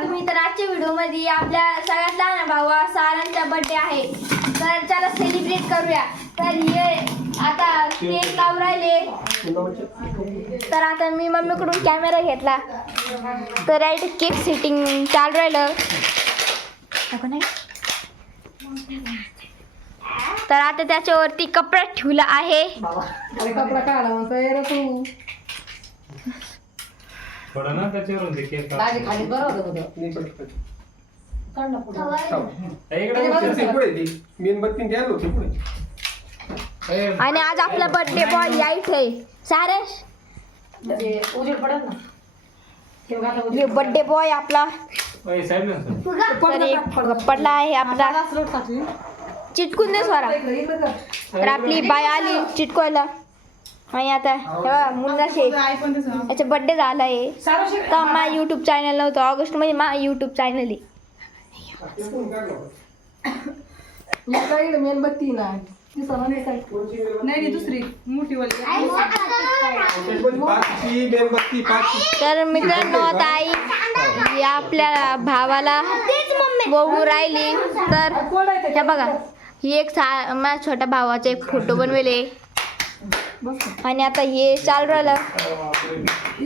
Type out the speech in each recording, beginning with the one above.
तुम्ही तर आजच्या व्हिडिओमध्ये आपल्या सगळ्यात लहान भावा सारांचा बर्थडे आहे तर चला सेलिब्रेट करूया. तर हे आता केक लावून राहिले तर आता मी मम्मीकडून कॅमेरा घेतला तर राईट केक सेटिंग चालू राहिलं नाही. तर आता त्याच्यावरती कपडा ठेवला आहे. कपडा काढा म्हणतोय तू थोडा ना त्याच्यावरून ते केक दाजी खाली बरं होतं काढ ना पुढे. मेणबत्ती द्यायला होती पुढे. आणि आज आपला बर्थडे बॉय यायच आहे सारस उजेड पडेल ना. बर्थडे बॉय आपला साहेब तर एक पडला आहे आपला चिटकून दे स्वरा. तर आपली बाय आली चिटकवायला आणि आता तेव्हा मुन्नाशे याचा बर्थडे झाला आहे तर माझ्या यूट्यूब चॅनल नव्हतं ऑगस्ट मध्ये माझं यूट्यूब चॅनल आहे. मेणबत्ती ना नाही दुसरी मोठी वाली. तर मित्रांनो आता आई आपल्या भावाला बघू राहिली तर हे बघा ही एक माझ्या छोट्या भावाचा एक फोटो बनवले आणि आता हे चालू राहिलं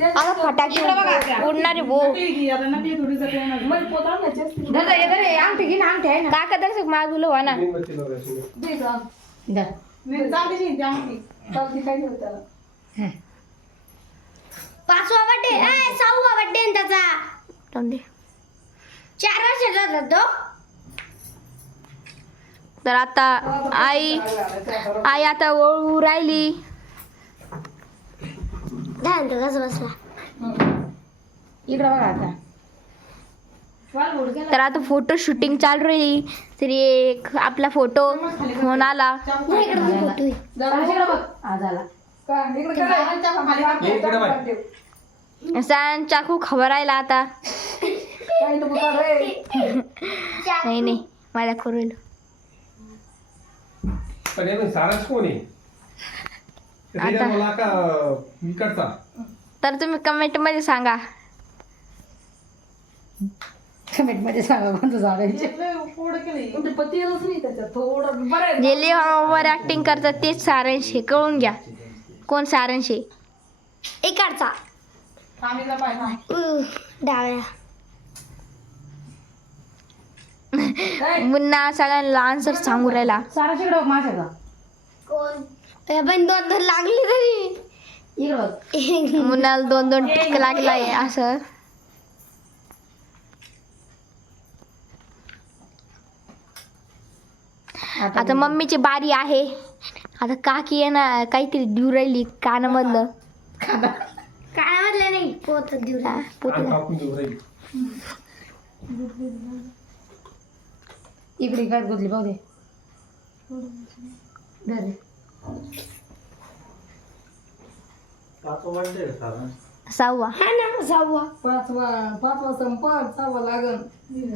आता फटाके उडणारे भो काका दर्शक माझुलं व्हा ना. पाचवा बर्थडे 6वा बर्थडे त्याचा 4 वर्षाचा होता तो. तर आता आई आता ओळू राहिली कसं बसला इकडं बघा आता. तर आता फोटो शूटिंग चालू राहिली तरी एक आपला फोटो फोन आला चाकू खबर राहिला आता नाही नाही माझ्या करू सारस कोण आहे तर तुम्ही कमेंट मध्ये सांगा. कमेंट मध्ये सांगा कोणतं झाडायचे जे लय ओव्हर ऍक्टिंग करतात तेच सारांश आहे कळून घ्या कोण सारांश आहे. इकडचा डाव्या मुन्ना सगळ्यांना आन्सर सांगू राहिला. सारा शिकडं माझ्या का कोण पण 2 लागली तरी इकडं मुन्नाला 2 टिक लागलाय असं. आता मम्मीची बारी आहे. आता काकी आहे ना काहीतरी देऊ राहिली कानामधलं काय म्हटलं नाही पोत देऊ इकडे काय गुजली पाहू दे. 6वा हा ना 6वा 5वा संपत 6वा लागल.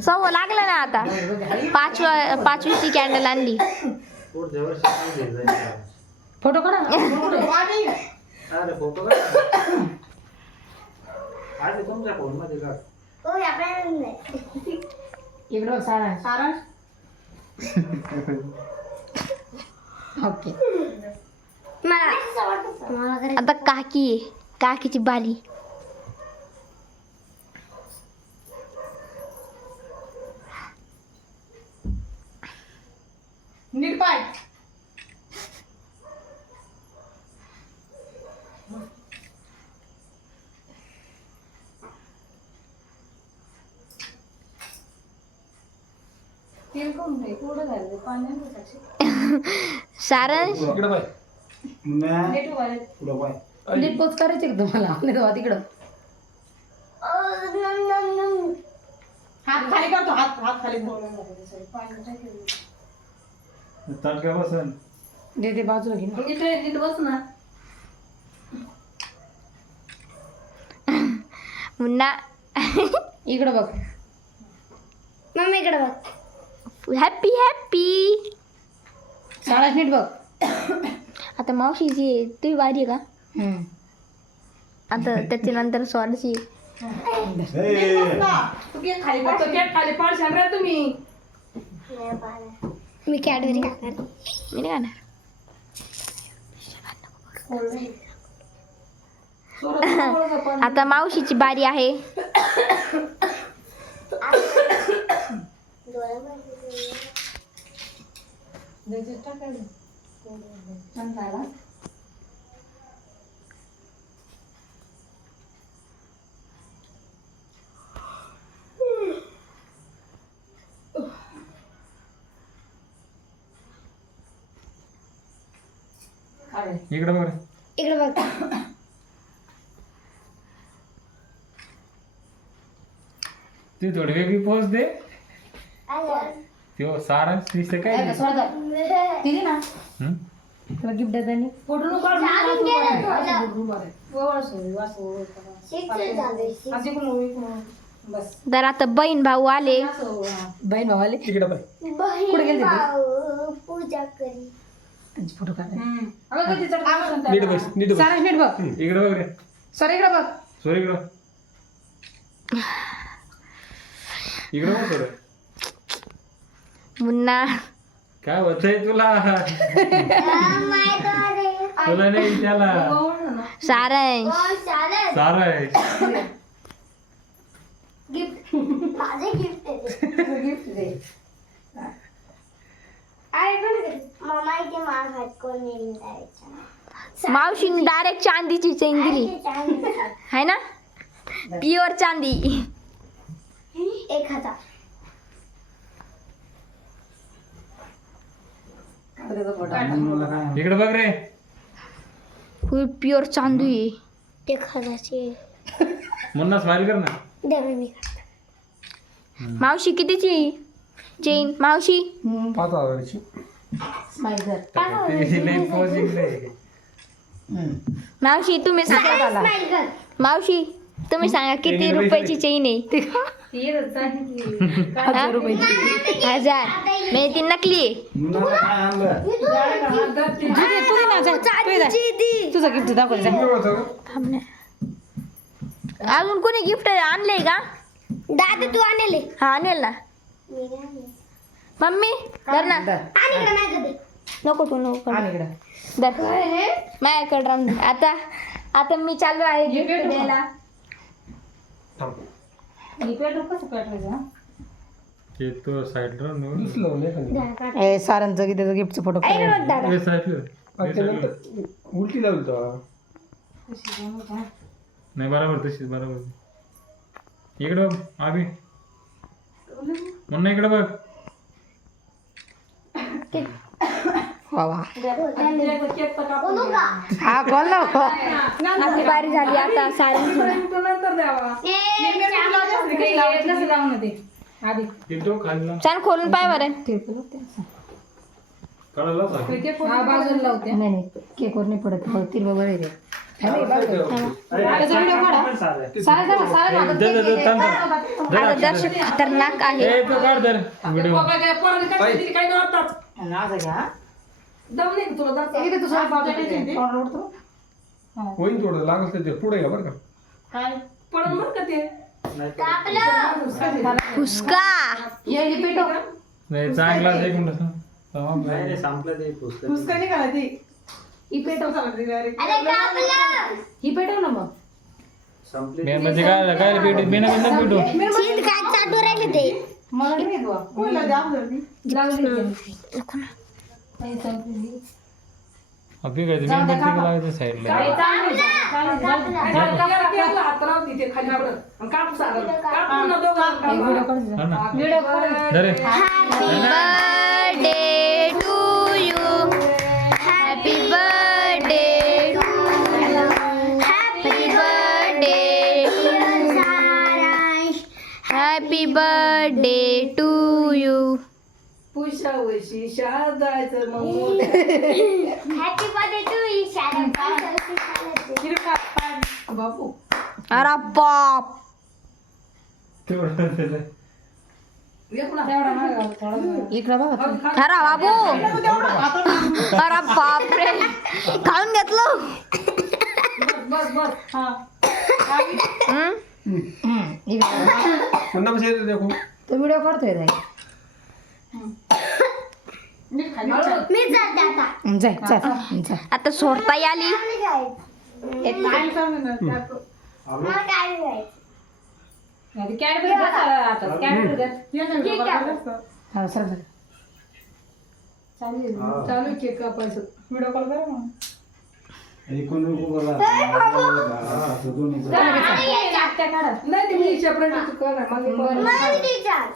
6वा लागला ना आता 5वीची कॅन्डल आणली. फोटो काढा इकडं सारा ओके. मला आता काकी आहे काकीची बारी. नीट पाय सारांश नीट पोच करायचे का तुम्हाला आपले तेव्हा तिकडं हात खाली करतो हात खाली दे बाजूला घे इकडे नीट बस ना. मुन्ना इकडं बघ मम्मी इकडे बघ हॅपी हॅपी. साडा नीट बघ. आता मावशीची तुझी बारी आहे का आता त्याच्यानंतर स्वराची तू केक खाली पाड, तो केक खाली पाडशाल रे तुम्ही. मी कॅडबरी खाणार. मी नाही खाणार. आता मावशीची बारी आहे. इकडे बघ रे. इकडे बघ. ती थोडी वेगळी पोच दे. तो सारांश दिसते काय दिली ना हं? तुला गिफ्ट देताना फोटो नको काढू. चालून गेलं थोडं. असे कोण बस तर आता बहीण भाऊ आले. बहीण भावाले तिकडे बाय कुठे गेलते ते? पूजा करी. त्यांचे फोटो काढ. नीट बस नीट बस सारा नीट बघ. इकडे बघ रे. सर इकडे बघ. सॉरी इकडं. इकडं बघ सर. मुन्ना काय होतंय तुला? तुला नाही त्याला सारांश सारा आहे. गिफ्ट माझे गिफ्ट गिफ्ट दे. मामा इथे माग हात कोण नेली जायचा. मावशीने डायरेक्ट चांदीची चेन दिली है ना. प्युअर चांदी. 1000. त्याचा फोटो इकडे बघ रे. फुल प्युअर चांदी आहे. 1000ची मुन्ना स्माइल कर ना. द्या मी. मावशी कितीची चेन मावशी? 5,000ची. स्माइल कर. ती लई पोच इकडे. मावशी तुम्ही सांगा. स्माइल कर. मावशी तुम्ही सांगा किती रुपयाची चेन आहे? 1000 रुपयाची. 1000. म्हणजे ती नकली आहे. तुझं गिफ्ट दाखव. थांब ना. अजून कोणी गिफ्ट आणलंय का? दादा तू आणले. हा आणेल ना. मी नाही आणले. मम्मी धर ना. आणि इकडे नाही कधी. नको तू नको आणि इकडे धर. माझ्याकडे राहून दे. आता मी चालू आहे गिफ्ट द्यायला. कसं पेटवायचं. ते तो साइड रा नो. दिसलं नाही का? ए सारांचं की त्याचं गिफ्टचा फोटो ऐक ना दादा. हे साइड नंतर उलटी लावली तेव्हा. नाही बरोबर तशीच बरोबर. इकडे बघ आभी. मुन्ना इकडे बघ. वा वा. बोलू का? हा कोण ना आपली बारी झाली आता सारंग. तिथं खाली लाव. छान खोलून पाय बरं. काढायला सांग. बाजूला लावते. नाही नाही केकवर नाही पडत. तिरवा बरं आहे. दे, दे, दे, थांब, थांब. आता दर्शक खतरनाक आहे. ए तो काढ दर व्हिडिओ. होईन थोडं लागत ते पुढे घ्या बरं का. फुसका. नाही चांगला एक मिनिट थांब. अरे कापलं. ही पेटव ना मग. मी म्हणजे काय काय भेटू बिना बिना भेटू. चीज काय चाटू राहिले ते. मला नाही येत बा. अभि काय मेणबत्ती लावायचं साईडला. धरे. Happy birthday to you. Happy birthday. Happy birthday to you. पुषावशी शादायचं मग हॅपी बर्थडे टू यू शाळा. बापू. अरे बाप. इकडं बघा. अरे बाबू. अरे बापरे. खाऊन घेतलं. बस बस. हा. पुन्हा कसे येते देखो तो व्हिडिओ करतोय ताई. मी जाते आता जाय चल जा. आता सोडताई आली. काय सांग ना मला काय घ्यायचं कॅडबरी घ्या आता, कॅडबरी घ्या. हा, सर सर. चालू केक कापायचं व्हिडिओ कॉल करा मग नाही ते मी सेपरेट करा मला विचार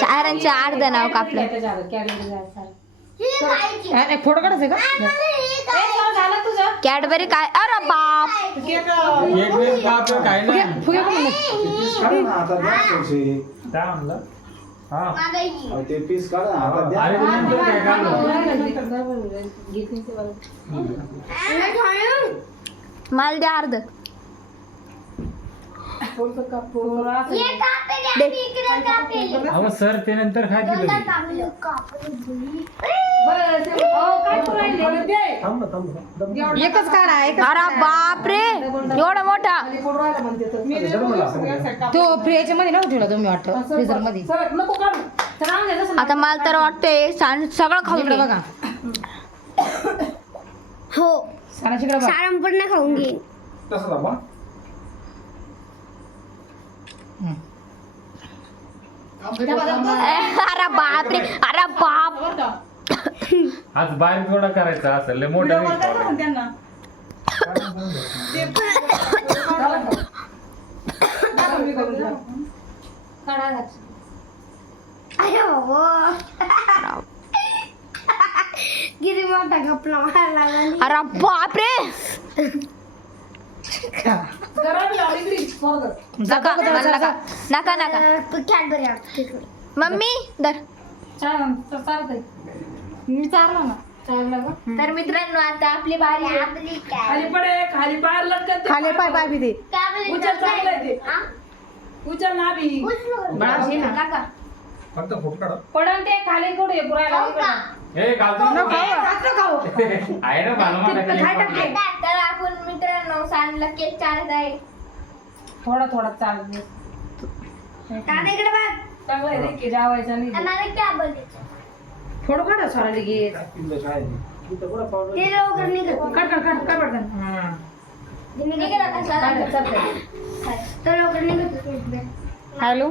चारांच्या अर्ध नाव कापलं. कॅडबरी घ्या, सर. ही खायची एक फोटो काढायचा का? झालं तुझं. कॅडबरी काय, अरे बाप. एक वेळेस बाप काय नाही फुगे पण नाही. काय म्हणलं हा मागायची ते पीस काढ ना आता द्या. अरे नंतर काय काढलं माल द्या अर्ध. ये कापेल इकडे कापेल अहो सर ते नंतर काय केलं दोनदा कापलं कापलं थांब ना थांब ना. एकच काढा एकच. अरे बाप रे, एवढा मोठा. तो फ्रीजच्या मध्ये नव्हतं ठेवला तुम्ही वाटतं फ्रीजर मध्ये. नको काढू आता मला तर वाटतंय सगळं खाऊन इकडे घे. बघा. हो सानाची इकडे बघा. सारंपण खाऊन घेईन तसं थांबा. अरे बाप रे, अरे बाप. आज बारीक थोडा करायचा असेल लय मोठा नाही खावला. त्यांना अरे हो किती मोठा कपडा मारला अरे बाप रे. नका नका नका नका. कॅडबरी मम्मी दर. मी चारला ना. तर मित्रांनो आता आपली बारी आहे. आपली खाली पडे खाली पाय लटकन खाली पाय पाय बी दे. उचल चांगलं ते उचल ना बी काका फक्त फोटो काढा. पडन ते खाली कुठे पुरायला ए घालतो आहे ना बालमा टाकली. तर आपण मित्रांनो सांगला केक चालत आहे. थोडा थोडा चालू इकडे बघ चांगला आहे रे की जावायचा नाही. मला क्या बोलायचं फोटो काढा सोराली घे. ते लवकर निघत कट कट कट कट पटकन. निघेल आता सर. तो लवकर निघत हॅलो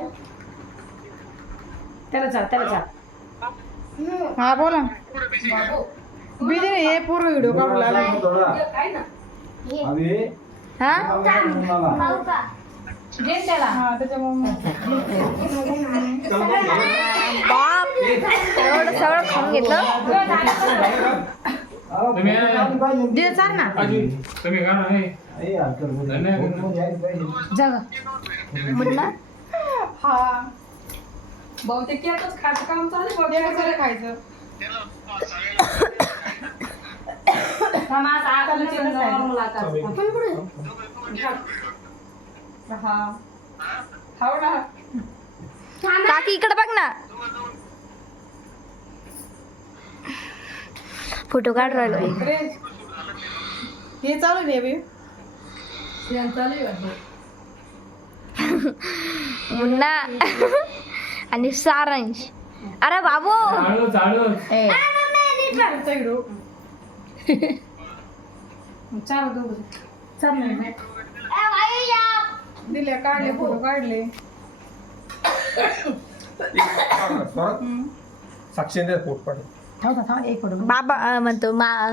त्याला चाल त्याला चाल. हा बोला. बिजी नाही हे पूर्ण व्हिडिओ काढू लागला. अभि हा खाऊ का घे त्याला. हा त्याच्यामुळे बाप, एवढं सगळं खाऊन घेतलं. तुम्ही दे चाल ना. आजी तुम्ही का नाही जग म्हणलं हा बहुतेक केकच खायचं काम चालू आहे, बहुतेक सगळं खायचं हा हाव ना काकी इकडे बघ ना. फोटो काढ राहिलो. हे चालू आहे बेबी चालू आहे मुन्ना आणि सारांश. अरे बाबू चालू चालू दिले काढले फोटो काढले साक्षी दे फोटो काढ. थांबा थांबा एक फोटो. बाबा म्हणतो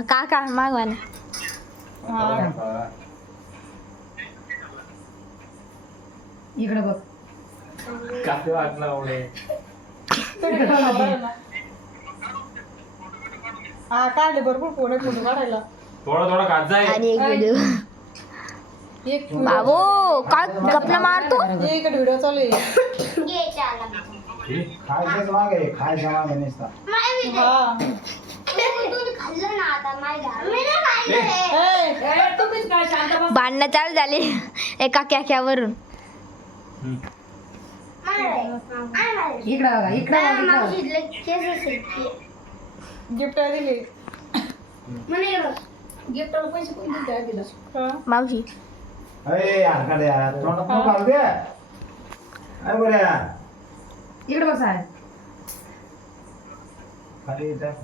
काका मागवा ना. इकडे बघ. काते वाटला एवढे हा काढले भरपूर फोटो काढायला थोडा थोडा खात जाय. आणि एक व्हिडिओ. एक बाबू काय गपना मारतो. इकडे व्हिडिओ चालू आहे घे चाला खायचंच मागे खायच्या मागे नसता. हा तुम्ही खाल्लं ना आता माझ्या मी नाही खाल्लं तुम्हीच काय शांत बस भांडणं चालू झाली एका कॅक्यावरून. इकडे बघा इकडे बघा. गिफ्ट दिली म्हणे गिफ्टला पैसे कोण दिले दिला मावशी अरे यार काढ यार तोंडात नको घालू दे अरे बरं यार इकडे बसा खाली टाक.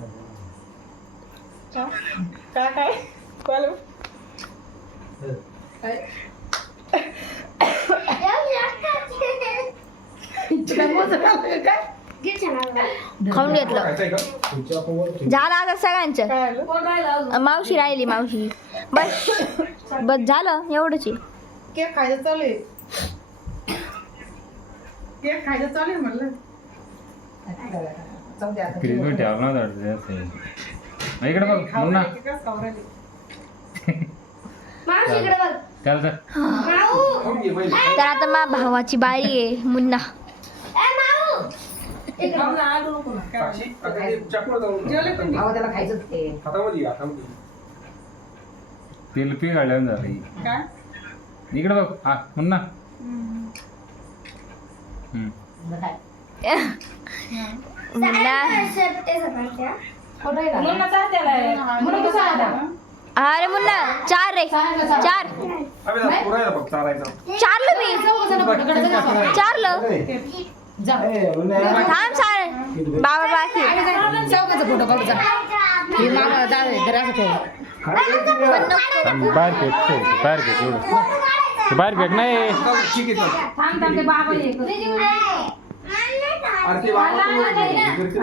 काय काय कॉल खाऊन घेतलं खायचंय का? तुझच्या पोवर ठेव. झालं आता सगळ्यांचं काय आलं? कोण राहिलं अजून? मावशी राहिली मावशी बस बस झालं एवढंच आहे. केक खायचं चालू आहे केक खायचं चालू आहे म्हणलं जाऊ दे आता. क्रिसमस ठेवला नव्हता वाटतं जास्त. इकडे बघ खाऊ मुन्ना राहिले, केकच खाऊ राहिले. त्याला तर खाऊन घे पहिले. तर आता माझ्या भावाची बारी आहे मुन्ना. खाऊ ना, आलू नको ना. साक्षी, आता ते चाकूला जाऊन जेवले तुम्ही? खायचं ते हातामध्ये घ्या, हातामध्ये. तेल पी गाड्यावर झालं काय इकडे बघ हा मुन्ना मुन्ना मुन्ना चालत्याला आहे. मुन्ना कसा आला? अरे मुन्ना चार रे चार अबे, जा, पुरायला बघ, चारायचा. चारलं मी चारलं ए, मुन्ना. थांब सार बाबा बाकी चौकाचा फोटो काढू जा हे मामा दादा घराचं ठेव खाली येते का? बाहेर फेक बाहेर फेक एवढं बाहेर फेक नाही चल, ठीक आहे, चल. थांब थांब ते बाबा ये करतो. अरे ते बाबा तू-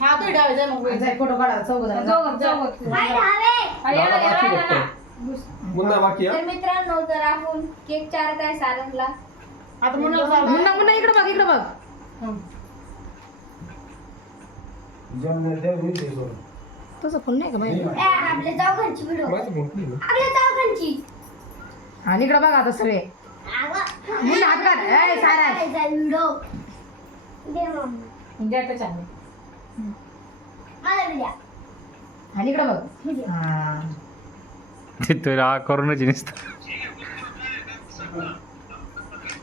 हा तो डावायचा मग जाय फोटो काढा चौक जाऊ, जाऊ. अरे, बाबा बाकी ये ना. बघतो. मुन्ना बाकी हा? तर मित्रांनो जर आपण केक चारत आहे सारंगला आता मुन्ना इकडे बघ इकडे बघ जेवण देव घेऊन दे सोडून. तसं फोन नाही का बाई आपल्या चौघांची व्हिडिओ माझं मोठं ना. आपल्या चौघांची आणि इकडे बघा आता सगळे मुन्ना हात काढ ए सारा व्हिडिओ दे मम्मी द्या त्याच्याने. मला बी द्या आणि इकडे बघ हा ते तुला करूनच नुसतं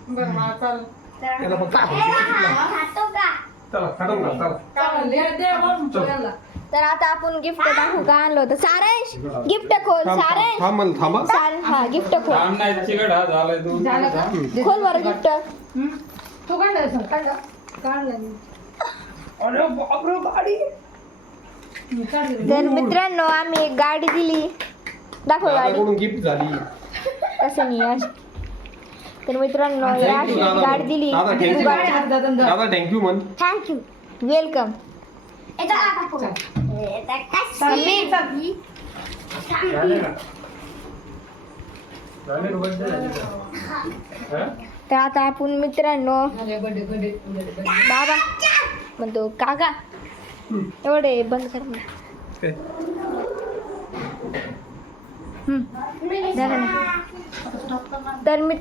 बरं मला चाल त्याला फक्त खातो का चला, खाटून घाल, चला. चालेल, दे मग पोराला. तर आता आपण गिफ्ट दाखवू का आणलं होतं सारांश गिफ्ट खोल थांब, सारांश थांब म्हणलं, थांबा. हा गिफ्ट खोल चिकट हा झालाय तू झालं का खोल बरं गिफ्ट तू काढलं काढलं काढलं मी. अरे बापरे गाडी तर मित्रांनो आम्ही एक गाडी दिली दाखव गाडी दादाकडून गिफ्ट झाली. कसं नाही अशी. तर मित्रांनो Thank you, अशी दादा. गाडी दिली दादा, thank you. गाडी- दादा थँक्यू म्हण. थँक्यू वेलकम याचा काका फोन तर आता आपण मित्रांनो बाबा म्हणतो काका एवढे बंद कर मला. झालं ना. तर मित्र